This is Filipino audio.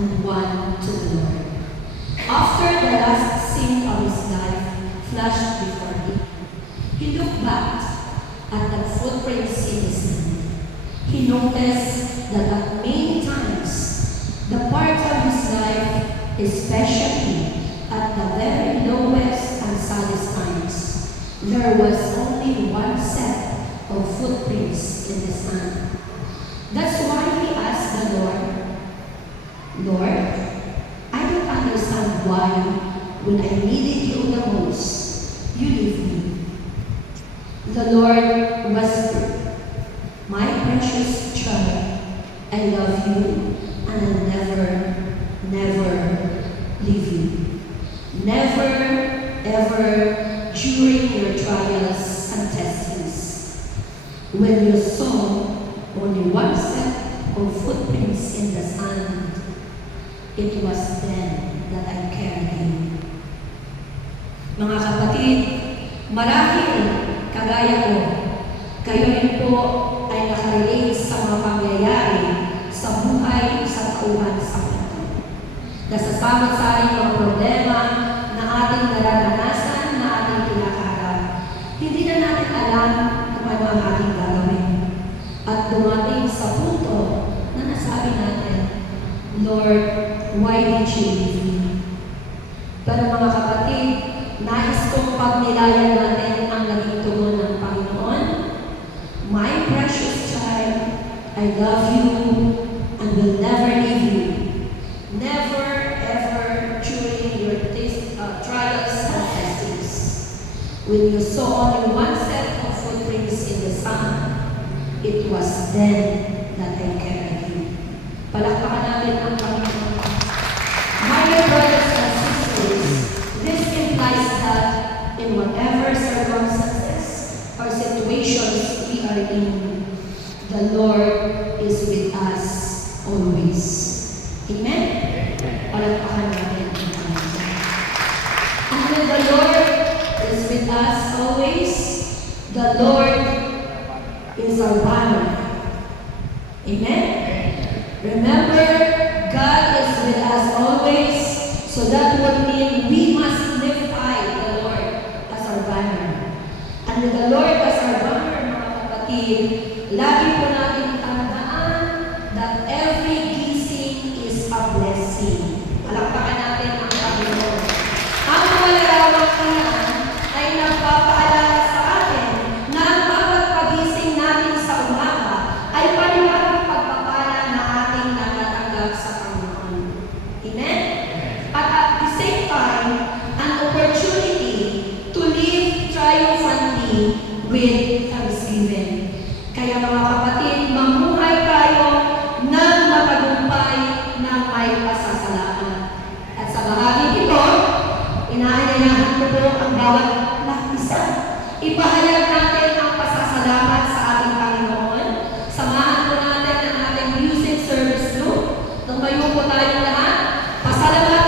and one to the Lord. After the last scene of his life flashed before him, he looked back at the footprints in the sand. He noticed that at many times, the part of his life, especially at the very lowest and saddest times, there was only one set of footprints in the sand. That's why he asked the Lord, I don't understand why, when I needed you the most, you leave me. The Lord whispered, my precious child, I love you and I'll never leave you. Never, ever during your trials and testings. When you saw only one set of footprints in the sand, it was then that I carried you. Mga kapatid, marahil kagaya ko, kayo rin po ay nakarelate sa mga pangyayari sa buhay sa tauhan sa mundo. Nasasama sa ating mga problema na ating nararanasan, na ating kinakaharap. Hindi na natin alam kung ano ang ating gagawin. At dumating sa punto na nasabi natin, Lord, why did you leave me? Pero mga kapatid, nais kong pagnilayan natin ang naging tugon ng Panginoon. My precious child, I love you and will never leave you. Never, ever during your trials and testings. When you saw only one set of footprints in the sand, it was then that I carried you. Palakpakan natin ang Panginoon. My dear brothers and sisters, this implies that in whatever circumstances or situations we are in, the Lord is with us always. Amen? Palakpakan natin ang Panginoon. And when the Lord is with us always, the Lord is our banner. Amen? Remember, God is with us always, so that would mean we must live by the Lord as our banner. And with the Lord as our banner, mga kapatid, lagi po natin tandaan that every gising is a blessing. Palakpakan natin ang Panginoon. Ang malarawang kanan ay nagpapaalala sa atin na ang bawat pagising natin sa umaga ay panibagong pagpapala na ating natatanggap sa Panginoon. Amen? At at the same time, an opportunity to live triumphantly with thanksgiving. Kaya mga kapatid, mamuhay tayo ng matagumpay ng may pasasalamat. At sa bahagi ito, inaanyayahan ko po ang bawat isa. Ipahayag